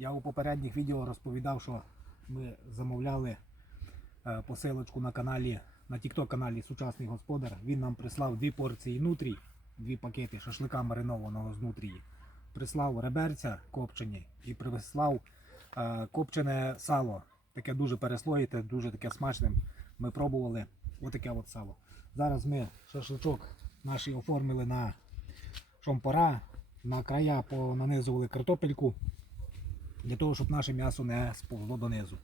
Я у попередніх відео розповідав, що ми замовляли е, посилочку на каналі, на TikTok каналі Сучасний Господар. Він нам прислав дві порції нутрій, дві пакети шашлика маринованого з нутрії. Прислав реберця копчені і прислав е, копчене сало. Таке дуже переслоїте, дуже таке смачне. Ми пробували отаке от сало. Зараз ми шашличок наш оформили на шомпора, на края понанизували картопельку для того, щоб наше м'ясо не сповзло донизу.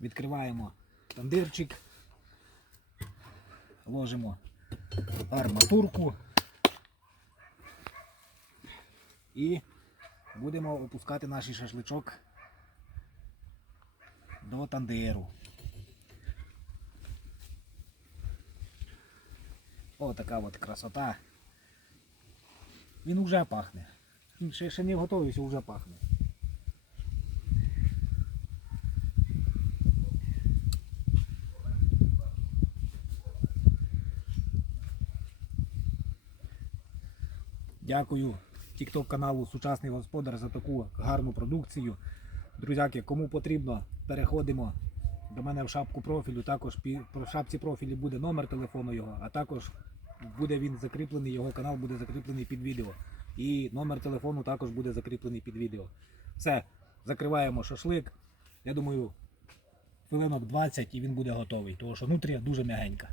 Відкриваємо тандирчик, ложимо арматурку і будемо опускати наш шашличок до тандиру. О, така от красота. Він вже пахне. Він ще, ще не готовий, вже пахне. Дякую TikTok каналу Сучасний Господар за таку гарну продукцію. Друзяки, кому потрібно, переходимо до мене в шапку профілю. Також в шапці профілі буде номер телефону його, а також буде він закріплений, його канал буде закріплений під відео. І номер телефону також буде закріплений під відео. Все, закриваємо шашлик. Я думаю, хвилинок 20 і він буде готовий, тому що нутрія дуже м'ягенька.